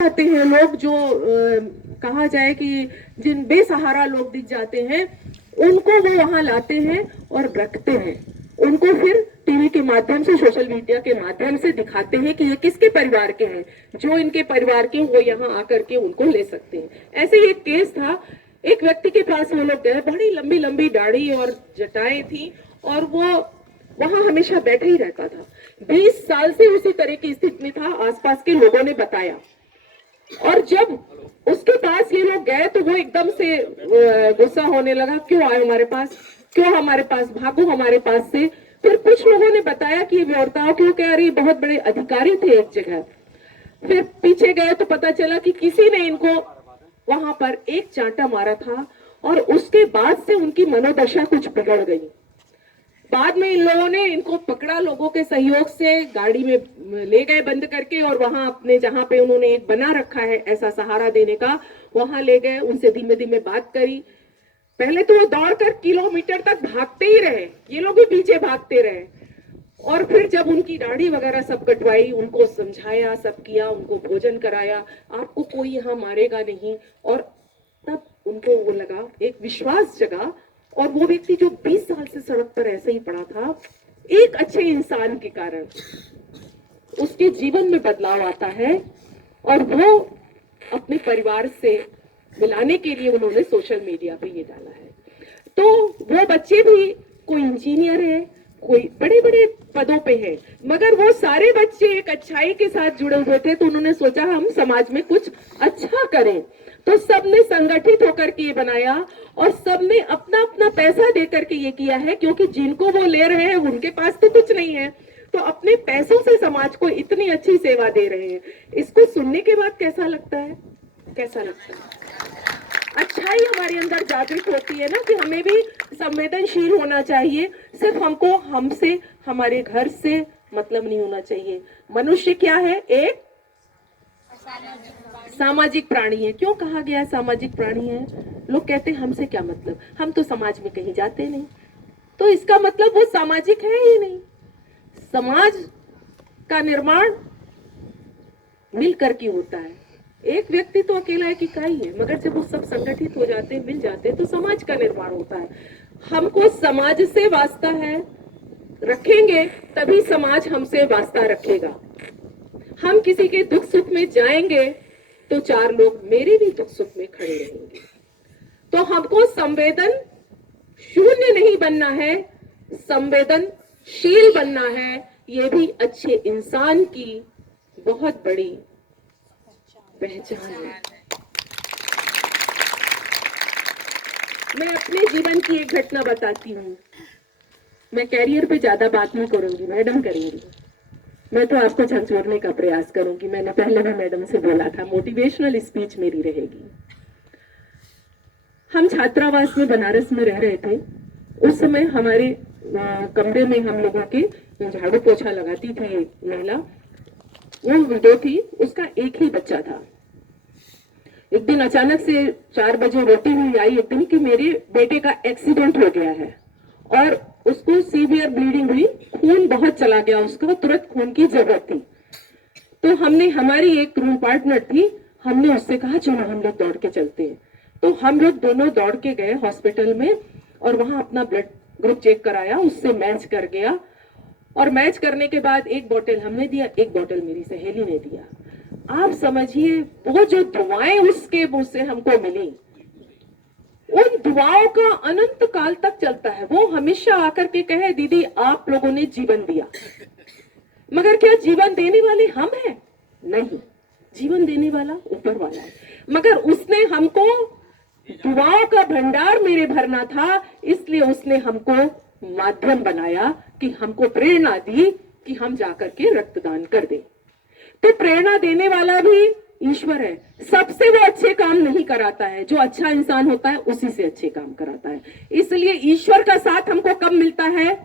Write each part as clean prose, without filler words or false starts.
आते हैं लोग जो कहा जाए कि जिन बेसहारा लोग दिख जाते हैं, उनको वो वहां लाते हैं और रखते हैं। उनको फिर टीवी के माध्यम से, सोशल मीडिया के माध्यम से दिखाते हैं कि ये किसके परिवार के हैं। जो इनके परिवार के वो यहाँ आकर के उनको ले सकते हैं। ऐसे ही एक केस था, एक व्यक्ति के पास वो लोग गए, बड़ी लंबी लंबी दाढ़ी और जटाएं थी और वो वहां हमेशा बैठे ही रहता था। 20 साल से उसी तरह की स्थिति में था, आसपास के लोगों ने बताया। और जब उसके पास ये लोग गए तो वो एकदम से गुस्सा होने लगा, क्यों आए हमारे पास, क्यों हमारे पास, भागो हमारे पास से। फिर कुछ लोगों ने बताया कि व्यवताओं क्यों कह रही, बहुत बड़े अधिकारी थे एक जगह। फिर पीछे गए तो पता चला कि किसी ने इनको वहां पर एक चांटा मारा था और उसके बाद से उनकी मनोदशा कुछ बिगड़ गई। बाद में इन लोगों ने इनको पकड़ा, लोगों के सहयोग से गाड़ी में ले गए बंद करके, और वहां अपने जहां पे उन्होंने एक बना रखा है ऐसा सहारा देने का, वहां ले गए। उनसे धीमे धीमे बात करी। पहले तो वो दौड़कर किलोमीटर तक भागते ही रहे, ये लोग भी पीछे भागते रहे। और फिर जब उनकी दाढ़ी वगैरह सब कटवाई, उनको समझाया, सब किया, उनको भोजन कराया, आपको कोई यहाँ मारेगा नहीं। और तब उनको वो लगा, एक विश्वास जगा। और वो व्यक्ति जो 20 साल से सड़क पर ऐसे ही पड़ा था, एक अच्छे इंसान के कारण उसके जीवन में बदलाव आता है और वो अपने परिवार से मिलाने के लिए उन्होंने सोशल मीडिया पे ये डाला है। तो वो बच्चे भी, कोई इंजीनियर है, कोई बड़े बड़े पदों पे है, मगर वो सारे बच्चे एक अच्छाई के साथ जुड़े हुए थे। तो उन्होंने सोचा हम समाज में कुछ अच्छा करें। तो सबने संगठित होकर के ये बनाया और सबने अपना अपना पैसा देकर के ये किया है, क्योंकि जिनको वो ले रहे हैं उनके पास तो कुछ नहीं है, तो अपने पैसों से समाज को इतनी अच्छी सेवा दे रहे हैं। इसको सुनने के बाद कैसा लगता है, कैसा लगता है? अच्छाई हमारे अंदर जागृत होती है ना, कि हमें भी संवेदनशील होना चाहिए। सिर्फ हमको हमसे, हमारे घर से मतलब नहीं होना चाहिए। मनुष्य क्या है? एक सामाजिक प्राणी है। क्यों कहा गया सामाजिक प्राणी है? लोग कहते हैं हमसे क्या मतलब, हम तो समाज में कहीं जाते नहीं। तो इसका मतलब वो सामाजिक है ही नहीं। समाज का निर्माण मिलकर के होता है। एक व्यक्ति तो अकेला एक इकाई है, मगर जब वो सब संगठित हो जाते हैं, मिल जाते हैं, तो समाज का निर्माण होता है। हमको समाज से वास्ता है, रखेंगे तभी समाज हमसे वास्ता रखेगा। हम किसी के दुख सुख में जाएंगे तो 4 लोग मेरे भी दुख सुख में खड़े रहेंगे। तो हमको संवेदन शून्य नहीं बनना है, संवेदनशील बनना है। ये भी अच्छे इंसान की बहुत बड़ी पहचान है। मैं अपने जीवन की एक घटना बताती हूँ। मैं कैरियर पे ज्यादा बात नहीं करूंगी, मैडम करेंगी। मैं तो आपको झकझोरने का प्रयास करूंगी। मैंने पहले भी मैडम से बोला था, मोटिवेशनल स्पीच मेरी रहेगी। हम छात्रावास में बनारस में रह रहे थे। उस समय हमारे कमरे में हम लोगों के झाड़ू पोछा लगाती थी एक महिला, वो विडो थी, उसका एक ही बच्चा था। एक दिन अचानक से 4 बजे रोटी हुई आई एक दिन कि मेरे बेटे का एक्सीडेंट हो गया है और उसको सीवियर ब्लीडिंग हुई, खून बहुत चला गया उसका, तुरंत खून की जरूरत थी। तो हमने, हमारी एक रूम पार्टनर थी, हमने उससे कहा चलो हम लोग दौड़ के चलते हैं। तो हम लोग दोनों दौड़ के गए हॉस्पिटल में और वहां अपना ब्लड ग्रुप चेक कराया, उससे मैच कर गया। और मैच करने के बाद एक बोतल हमने दिया, एक बोतल मेरी सहेली ने दिया। आप समझिए वो जो दुआएं उसके मुंह से हमको मिली, उन दुआओं का अनंत काल तक चलता है। वो हमेशा आकर के कहे दीदी आप लोगों ने जीवन दिया, मगर क्या जीवन देने वाले हम हैं? नहीं, जीवन देने वाला ऊपर वाला है। मगर उसने हमको दुआओं का भंडार मेरे भरना था, इसलिए उसने हमको माध्यम बनाया, कि हमको प्रेरणा दी कि हम जाकर के रक्तदान कर दें। तो प्रेरणा देने वाला भी ईश्वर है। सबसे वो अच्छे काम नहीं कराता है, जो अच्छा इंसान होता है उसी से अच्छे काम कराता है। इसलिए ईश्वर का साथ हमको कब मिलता है?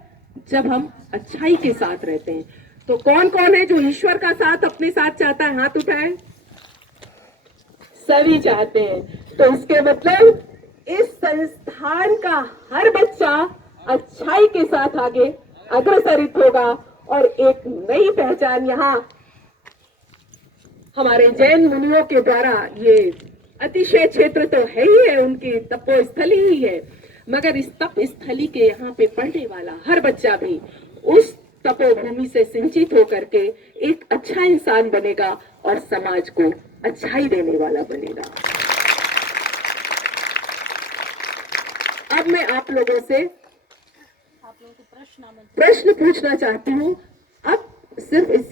जब हम अच्छाई के साथ रहते हैं। तो कौन कौन है जो ईश्वर का साथ अपने साथ चाहता है? हाथ उठाए। सभी चाहते हैं। तो इसके मतलब इस संस्थान का हर बच्चा अच्छाई के साथ आगे अग्रसरित होगा और एक नई पहचान यहाँ हमारे जैन मुनियों के द्वारा ये अतिशय क्षेत्र तो है ही है, उनकी तपोस्थली ही है, मगर इस तप स्थली के यहाँ पे पढ़ने वाला हर बच्चा भी उस तपोभूमि से सिंचित होकर के एक अच्छा इंसान बनेगा और समाज को अच्छाई देने वाला बनेगा। अब मैं आप लोगों से प्रश्न पूछना चाहती हूँ। अब सिर्फ इससे